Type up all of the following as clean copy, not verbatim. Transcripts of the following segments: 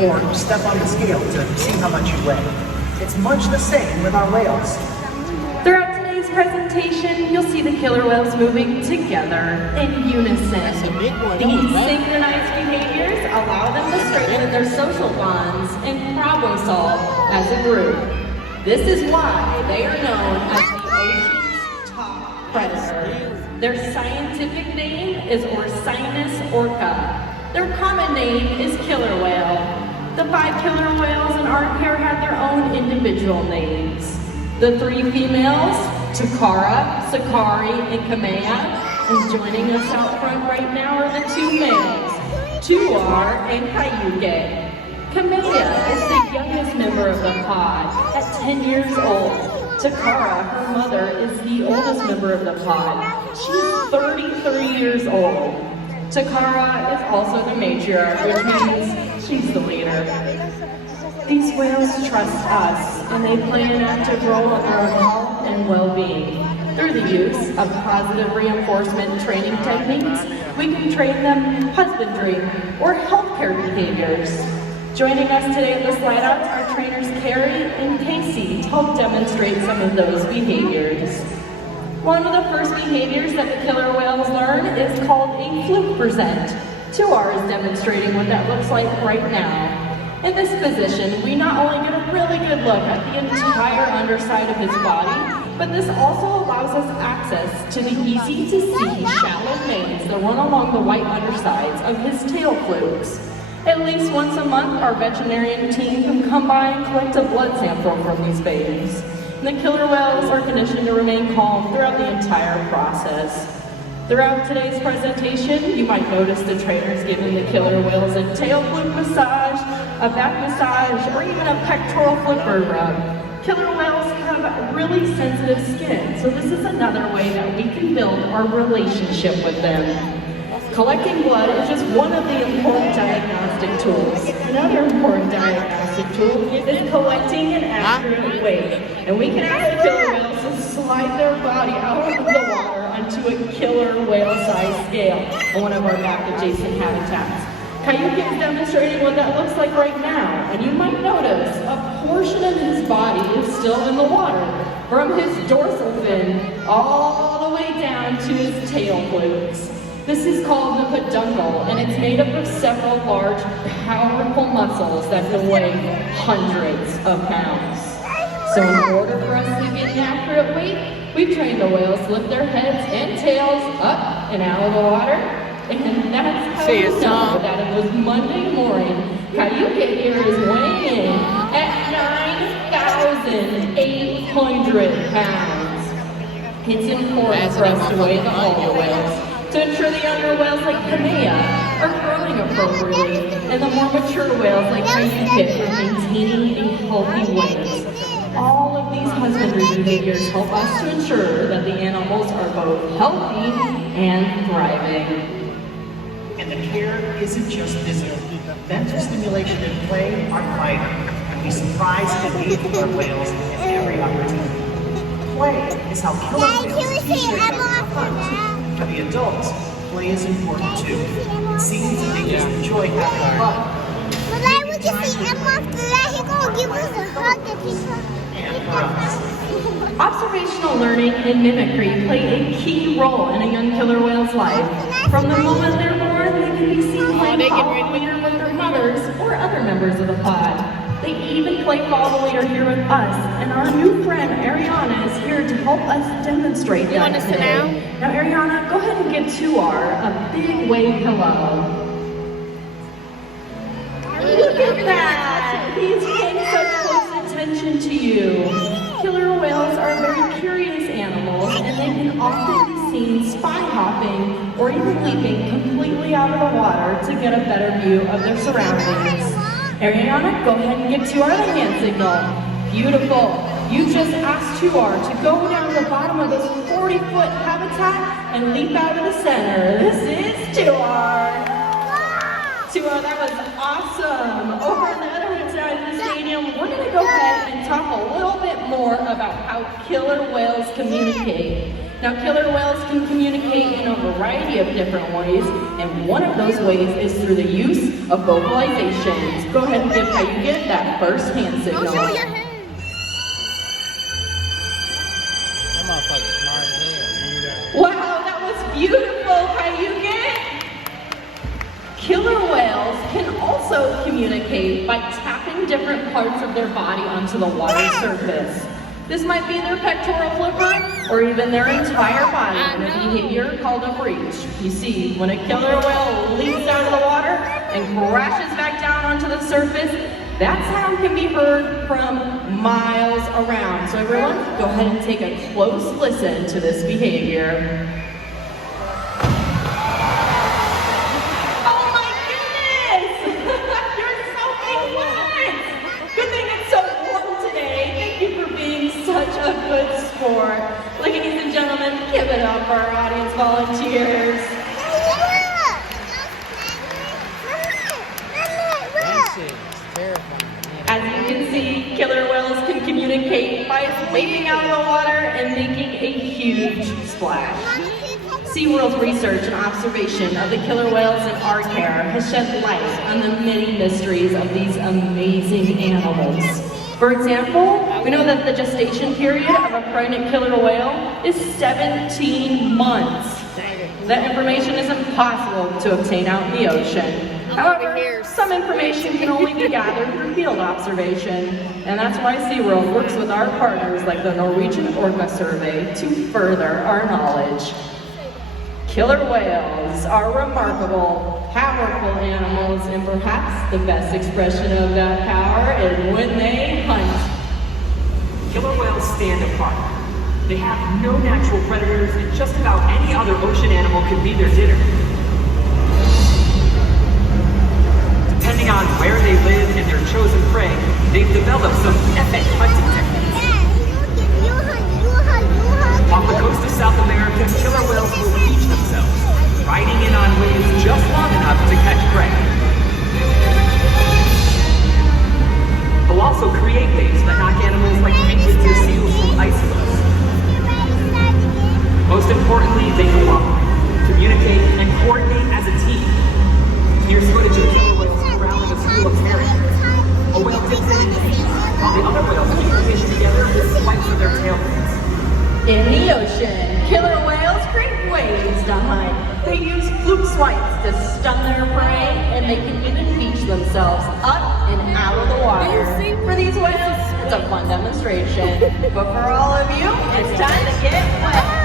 Or you step on the scale to see how much you weigh. It's much the same with our whales. Throughout today's presentation, you'll see the killer whales moving together in unison. These synchronized behaviors allow them to strengthen their social bonds and problem solve as a group. This is why they are known as the ocean's top predator. Their scientific name is Orcinus orca. Their common name is killer whale. The 5 killer whales in our care have their own individual names. The 3 females, Takara, Sakari, and Kamea, and joining us out front right now are the 2 males, Tuar and Kayuke. Kamea is the youngest member of the pod at 10 years old. Takara, her mother, is the oldest member of the pod. She's 33 years old. Takara is also the matriarch, which means she's the leader. These whales trust us, and they play an active role in our health and well-being. Through the use of positive reinforcement training techniques, we can train them husbandry or healthcare behaviors. Joining us today in the slide outs are trainers Carrie and Casey to help demonstrate some of those behaviors. One of the first behaviors that the killer whales learn is called a fluke present. Tuar is demonstrating what that looks like right now. In this position, we not only get a really good look at the entire underside of his body, but this also allows us access to the easy-to-see shallow veins that run along the white undersides of his tail flukes. At least once a month, our veterinarian team can come by and collect a blood sample from these veins. The killer whales are conditioned to remain calm throughout the entire process. Throughout today's presentation, you might notice the trainers giving the killer whales a tail fluke massage, a back massage, or even a pectoral flipper rub. Killer whales have really sensitive skin, so this is another way that we can build our relationship with them. Collecting blood is just one of the important diagnostic tools. Another important diagnostic tool is collecting an accurate weight. And we can ask the killer whales to slide their body out of the water onto a killer whale-sized scale on one of our back-adjacent habitats. Kayuke is demonstrating what that looks like right now. And you might notice a portion of his body is still in the water, from his dorsal fin all the way down to his tail flukes. This is called the peduncle, and it's made up of several large, powerful muscles that can weigh hundreds of pounds. So in order for us to get an accurate weight, we've trained the whales to lift their heads and tails up and out of the water, and that's how we know that it was Monday morning. Kayuke here is weighing in at 9,800 pounds. It's important for us to weigh the older whales to ensure the younger whales like Kamea are growing appropriately, and the more mature whales like Kayuke are maintaining a healthy weight. All of these husbandry behaviors help us to ensure that the animals are both healthy and thriving. And the care isn't just physical. Mental stimulation and play are vital, and we surprise and engage our whales at every opportunity. Play is how killer whales teach their young to hunt. For the adults, play is important too. It seems that they just enjoy having fun. But I would just see Emma after that, he's going to give us a hug and Observational learning and mimicry play a key role in a young killer whale's life. From the moment they're born, they can be seen playing follow the leader with their mothers or other members of the pod. They even play follow the leader here with us, and our new friend Ariana is here to help us demonstrate that today. Now Ariana, go ahead and give Tuar a big wave hello. Look at that! He's paying such close attention to you. Killer whales are very curious animals, and they can often be seen spy hopping or even leaping completely out of the water to get a better view of their surroundings. Ariana, go ahead and give Tuar the hand signal. Beautiful. You just asked Tuar to go down the bottom of this 40-foot habitat and leap out of the center. This is Tuar. Tuar, that was awesome. Over on the other side of the stadium, we're going to go ahead and talk a little bit more about how killer whales communicate. Now, killer whales can communicate in a variety of different ways, and one of those ways is through the use of vocalizations. Go ahead and give Cayuga that first hand signal. Don't show your hand. That motherfucker's smart as hell. Wow, that was beautiful, Cayuga! Killer whales can also communicate by tapping different parts of their body onto the water surface. This might be their pectoral flipper or even their entire body in a behavior called a breach. You see, when a killer whale leaps out of the water and crashes back down onto the surface, that sound can be heard from miles around. So everyone, go ahead and take a close listen to this behavior. Oh my goodness! You're so big. Good thing it's so warm today. Thank you for being such a good sport. Ladies and gentlemen, give it up for our audience volunteers. That shit is terrifying. As you can see, killer whales can communicate by leaping out of the water and making a huge splash. SeaWorld's research and observation of the killer whales in our care has shed light on the many mysteries of these amazing animals. For example, we know that the gestation period of a pregnant killer whale is 17 months. That information is impossible to obtain out in the ocean. However, some information can only be gathered through field observation, and that's why SeaWorld works with our partners like the Norwegian Orca Survey to further our knowledge. Killer whales are remarkable, powerful animals, and perhaps the best expression of that power is when they hunt. Killer whales stand apart. They have no natural predators, and just about any other ocean animal could be their dinner. Depending on where they live and their chosen prey, they've developed some epic hunting techniques. Off the coast of South America, killer whales will beach themselves, riding in on waves just long enough to catch prey. They'll also create waves that knock animals like penguins or seals from ice floes. Most importantly, they cooperate, communicate, and coordinate as a team. Here's footage of killer whales surrounding a school of herring. A whale dips in and feeds, while the other whales keep the fish together with swipes of their tail fins. In the ocean, killer whales create waves to hunt. They use fluke swipes to stun their prey, and they can even beach themselves up and out of the water. For these whales, it's a fun demonstration. But for all of you, it's time to get wet.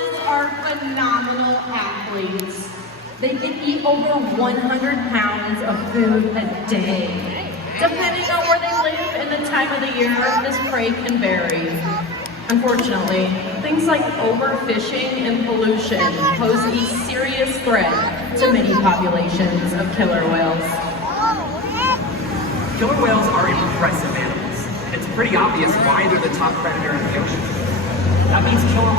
whales are phenomenal athletes. They can eat over 100 pounds of food a day. Depending on where they live and the time of the year, this prey can vary. Unfortunately, things like overfishing and pollution pose a serious threat to many populations of killer whales. Killer whales are impressive animals, and it's pretty obvious why they're the top predator in the ocean. That means killer whales